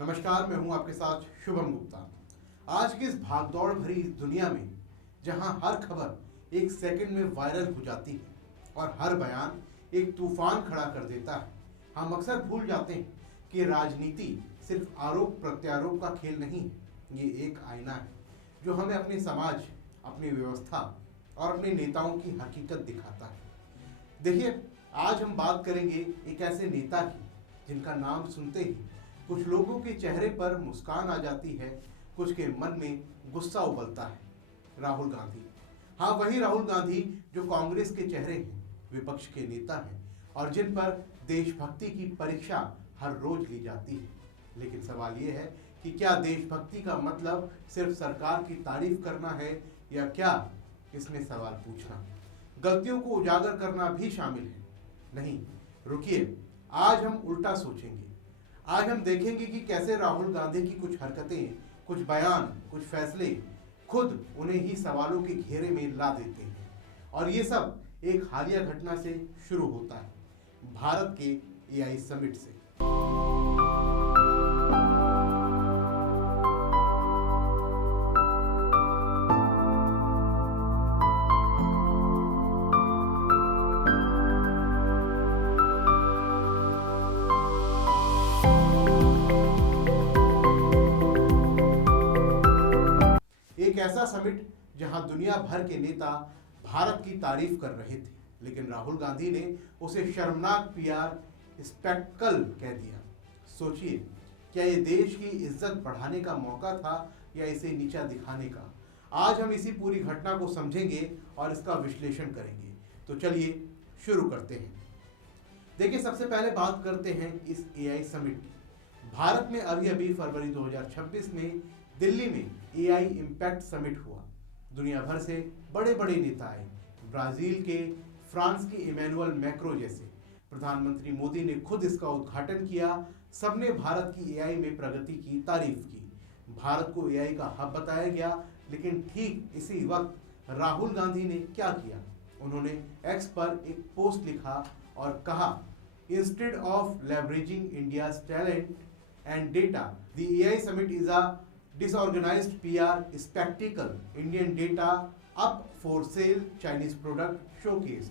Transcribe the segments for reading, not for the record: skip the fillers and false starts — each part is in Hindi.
नमस्कार, मैं हूं आपके साथ शुभम गुप्ता। आज की इस भागदौड़ भरी इस दुनिया में जहां हर खबर एक सेकंड में वायरल हो जाती है और हर बयान एक तूफान खड़ा कर देता है, हम अक्सर भूल जाते हैं कि राजनीति सिर्फ आरोप प्रत्यारोप का खेल नहीं है। ये एक आईना है जो हमें अपने समाज, अपनी व्यवस्था और अपने नेताओं की हकीकत दिखाता है। देखिए, आज हम बात करेंगे एक ऐसे नेता की जिनका नाम सुनते ही कुछ लोगों के चेहरे पर मुस्कान आ जाती है, कुछ के मन में गुस्सा उबलता है। राहुल गांधी। हाँ, वही राहुल गांधी जो कांग्रेस के चेहरे हैं, विपक्ष के नेता हैं और जिन पर देशभक्ति की परीक्षा हर रोज ली जाती है। लेकिन सवाल ये है कि क्या देशभक्ति का मतलब सिर्फ सरकार की तारीफ करना है या क्या इसमें सवाल पूछना, गलतियों को उजागर करना भी शामिल है? नहीं, रुकिए, आज हम उल्टा सोचेंगे। आज हम देखेंगे कि कैसे राहुल गांधी की कुछ हरकतें, कुछ बयान, कुछ फैसले खुद उन्हें ही सवालों के घेरे में ला देते हैं। और ये सब एक हालिया घटना से शुरू होता है, भारत के एआई समिट से। एक ऐसा समिट जहां दुनिया भर के नेता भारत की तारीफ कर रहे थे, लेकिन राहुल गांधी ने उसे शर्मनाक पीआर स्पेक्टिकल कह दिया। सोचिए, क्या ये देश की इज्जत बढ़ाने का मौका था या इसे नीचा दिखाने का? आज हम इसी पूरी घटना को समझेंगे और इसका विश्लेषण करेंगे। तो चलिए शुरू करते हैं। देखिए, सबसे पहले बात करते हैं इस एआई समिट की। भारत में अभी फरवरी 2026 में दिल्ली में एआई इम्पैक्ट समिट हुआ। दुनिया भर से बड़े बड़े नेता आए, ब्राजील के, फ्रांस के इमैनुअल मैक्रो जैसे। प्रधानमंत्री मोदी ने खुद इसका उद्घाटन किया। सबने भारत की एआई में प्रगति की तारीफ की। भारत को एआई का हब बताया गया। लेकिन ठीक इसी वक्त राहुल गांधी ने क्या किया? उन्होंने एक्स पर एक पोस्ट लिखा और कहा, instead of leveraging India's talent and data, the AI summit is a disorganized PR spectacle, Indian data up for sale, Chinese product showcased।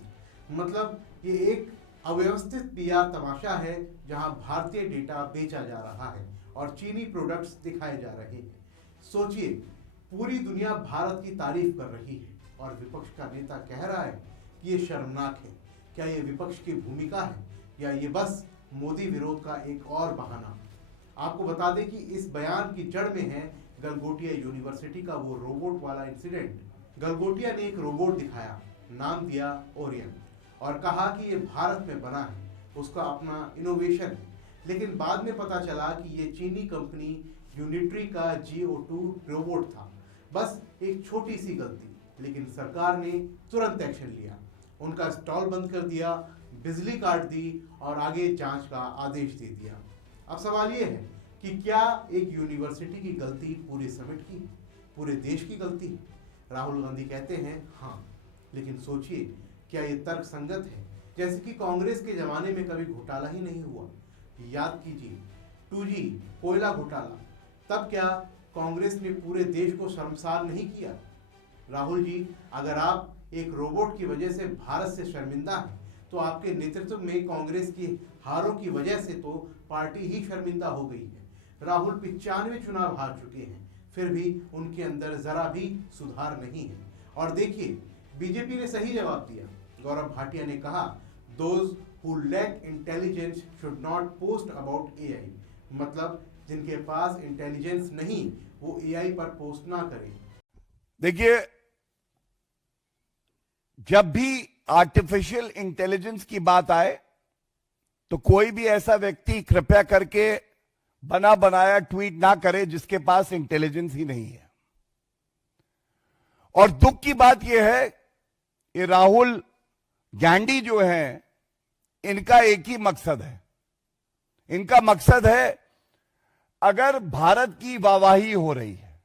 मतलब ये एक अव्यवस्थित PR तमाशा है जहां भारतीय डेटा बेचा जा रहा है और चीनी प्रोडक्ट्स दिखाए जा रहे हैं। सोचिए, पूरी दुनिया भारत की तारीफ कर रही है और विपक्ष का नेता कह रहा है कि ये शर्मनाक है। क्या ये विपक्ष की भूमिका है या ये बस मोदी विरोध का एक और बहाना? आपको बता दें कि इस बयान की जड़ में है गलगोटिया यूनिवर्सिटी का वो रोबोट वाला इंसिडेंट। गलगोटिया ने एक रोबोट दिखाया, नाम दिया ओरियन, और कहा कि ये भारत में बना है, उसका अपना इनोवेशन है। लेकिन बाद में पता चला कि ये चीनी कंपनी यूनिट्री का GO2 रोबोट था। बस एक छोटी सी गलती, लेकिन सरकार ने तुरंत एक्शन लिया, उनका स्टॉल बंद कर दिया, बिजली काट दी और आगे जांच का आदेश दे दिया। अब सवाल ये है कि क्या एक यूनिवर्सिटी की गलती पूरे समिट की, पूरे देश की गलती? राहुल गांधी कहते हैं हाँ, लेकिन सोचिए, क्या ये तर्क संगत है? जैसे कि कांग्रेस के जमाने में कभी घोटाला ही नहीं हुआ। याद कीजिए 2G कोयला घोटाला, तब क्या कांग्रेस ने पूरे देश को शर्मसार नहीं किया? राहुल जी, अगर आप एक रोबोट की वजह से भारत से शर्मिंदा हैं, तो आपके नेतृत्व में कांग्रेस की हारों की वजह से तो पार्टी ही शर्मिंदा हो गई है। राहुल 95 चुनाव हार चुके हैं, फिर भी उनके अंदर जरा भी सुधार नहीं है। और देखिए, बीजेपी ने सही जवाब दिया। गौरव भाटिया ने कहा, those who lack intelligence should not post about AI. मतलब जिनके पास इंटेलिजेंस नहीं, वो एआई पर पोस्ट ना करें। देखिए, जब भी आर्टिफिशियल इंटेलिजेंस की बात आए तो कोई भी ऐसा व्यक्ति कृपया करके बना बनाया ट्वीट ना करे जिसके पास इंटेलिजेंस ही नहीं है। और दुख की बात यह है, ये राहुल गांधी जो है, इनका एक ही मकसद है। इनका मकसद है, अगर भारत की वाहवाही हो रही है,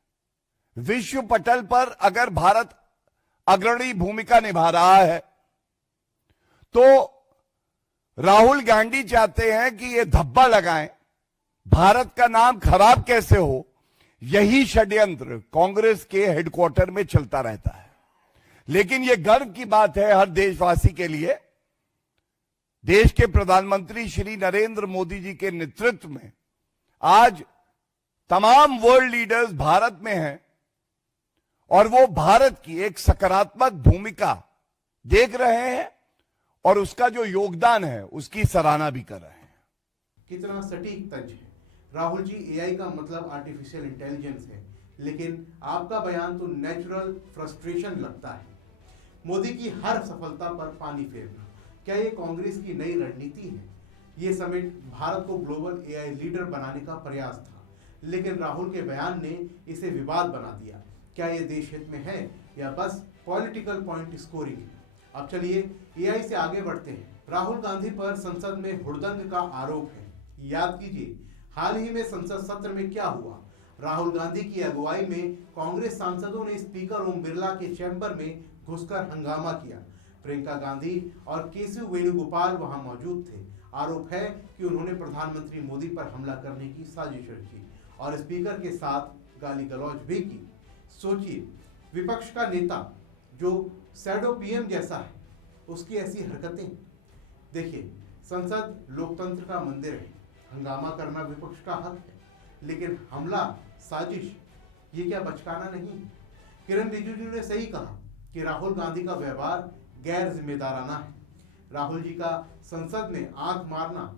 विश्व पटल पर अगर भारत अग्रणी भूमिका निभा रहा है, तो राहुल गांधी चाहते हैं कि ये धब्बा लगाएं भारत का नाम खराब कैसे हो, यही षड्यंत्र कांग्रेस के हेडक्वार्टर में चलता रहता है। लेकिन यह गर्व की बात है हर देशवासी के लिए, देश के प्रधानमंत्री श्री नरेंद्र मोदी जी के नेतृत्व में आज तमाम वर्ल्ड लीडर्स भारत में हैं और वो भारत की एक सकारात्मक भूमिका देख रहे हैं और उसका जो योगदान है उसकी सराहना भी कर रहे हैं। कितना सटीक तंज है। राहुल जी, एआई का मतलब आर्टिफिशियल इंटेलिजेंस है, लेकिन आपका बयान तो नेचुरल फ्रस्ट्रेशन लगता है। मोदी की हर सफलता पर पानी फेरना, क्या ये कांग्रेस की नई रणनीति है? ये समिट भारत को ग्लोबल एआई लीडर बनाने का प्रयास था, लेकिन राहुल के बयान ने इसे विवाद बना दिया। क्या ये देश हित में है या बस पॉलिटिकल पॉइंट स्कोरिंग है? अब चलिए एआई से आगे बढ़ते हैं। राहुल गांधी पर संसद में हुड़दंग का आरोप है। याद कीजिए हाल ही में संसद सत्र में क्या हुआ। राहुल गांधी की अगुवाई में कांग्रेस सांसदों ने स्पीकर ओम बिरला के चैम्बर में घुसकर हंगामा किया। प्रियंका गांधी और केशव वेणुगोपाल वहां मौजूद थे। आरोप है कि उन्होंने प्रधानमंत्री मोदी पर हमला करने की साजिश रची और स्पीकर के साथ गाली गलौज भी की। सोचिए, विपक्ष का नेता जो शैडो पीएम जैसा है, उसकी ऐसी हरकतें। देखिए, संसद लोकतंत्र का मंदिर है, हंगामा करना विपक्ष का हक है, लेकिन हमला, साजिश, ये क्या बचकाना नहीं? किरण रिजिजू ने सही कहा कि राहुल गांधी का व्यवहार गैर जिम्मेदाराना है। राहुल जी का संसद में आंख मारना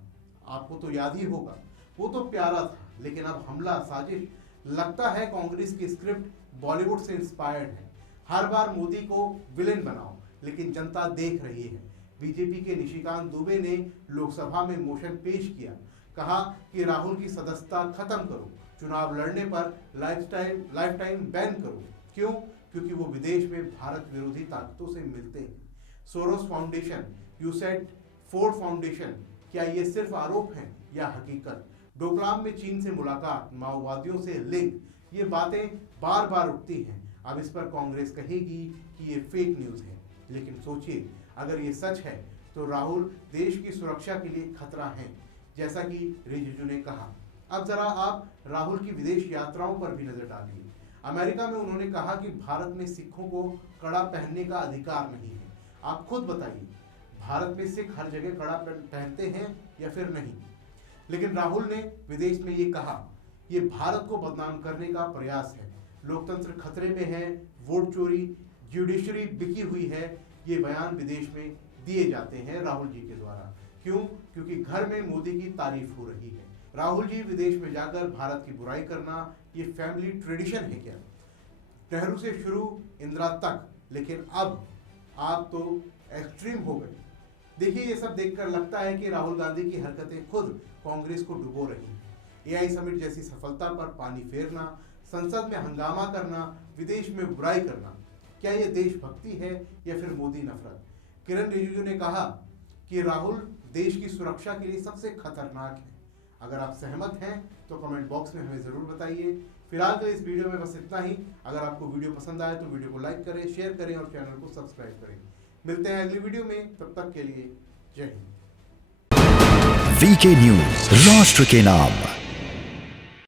आपको तो याद ही होगा, वो तो प्यारा था, लेकिन अब हमला, साजिश, लगता है कांग्रेस की स्क्रिप्ट बॉलीवुड से इंस्पायर्ड है। हर बार मोदी को विलेन बनाओ, लेकिन जनता देख रही है। बीजेपी के निशिकांत दुबे ने लोकसभा में मोशन पेश किया, कहा कि राहुल की सदस्यता खत्म करो, चुनाव लड़ने पर लाइफ टाइम बैन करो। क्यों? क्योंकि वो विदेश में भारत विरोधी ताकतों से मिलते हैं। सोरोस फाउंडेशन, यूसेट, फोर्ड फाउंडेशन, क्या ये सिर्फ आरोप हैं या हकीकत? डोकलाम में चीन से मुलाकात, माओवादियों से लिंक, ये बातें बार बार उठती हैं। अब इस पर कांग्रेस कहेगी कि ये फेक न्यूज है, लेकिन सोचिए, अगर ये सच है तो राहुल देश की सुरक्षा के लिए खतरा है, जैसा कि रिजिजू ने कहा। अब जरा आप राहुल की विदेश यात्राओं पर भी नजर डालिए। अमेरिका में उन्होंने कहा कि भारत में सिखों को कड़ा पहनने का अधिकार नहीं है। आप खुद बताइए, भारत में सिख हर जगह कड़ा पहनते हैं या फिर नहीं? लेकिन राहुल ने विदेश में ये कहा, ये भारत को बदनाम करने का प्रयास है, लोकतंत्र खतरे में है, वोट चोरी, जुडिशरी बिकी हुई है। ये बयान विदेश में दिए जाते हैं राहुल जी के द्वारा। क्यों? क्योंकि घर में मोदी की तारीफ हो रही है। राहुल जी विदेश में जाकर भारत की बुराई करना, ये फैमिली ट्रेडिशन है क्या? नेहरू से शुरू इंदिरा तक, लेकिन अब आप तो एक्सट्रीम हो गए। देखिए, ये सब देखकर लगता है कि राहुल गांधी की हरकतें खुद कांग्रेस को डुबो रही हैं। एआई समिट जैसी सफलता पर पानी फेरना, संसद में हंगामा करना, विदेश में बुराई करना, क्या ये देशभक्ति है या फिर मोदी नफरत? किरण रिजिजू ने कहा कि राहुल देश की सुरक्षा के लिए सबसे खतरनाक है। अगर आप सहमत हैं तो कमेंट बॉक्स में हमें जरूर बताइए। फिलहाल तो इस वीडियो में बस इतना ही। अगर आपको वीडियो पसंद आए तो वीडियो को लाइक करें, शेयर करें और चैनल को सब्सक्राइब करें। मिलते हैं अगली वीडियो में, तब तक के लिए जय हिंद। वीके न्यूज, राष्ट्र के नाम।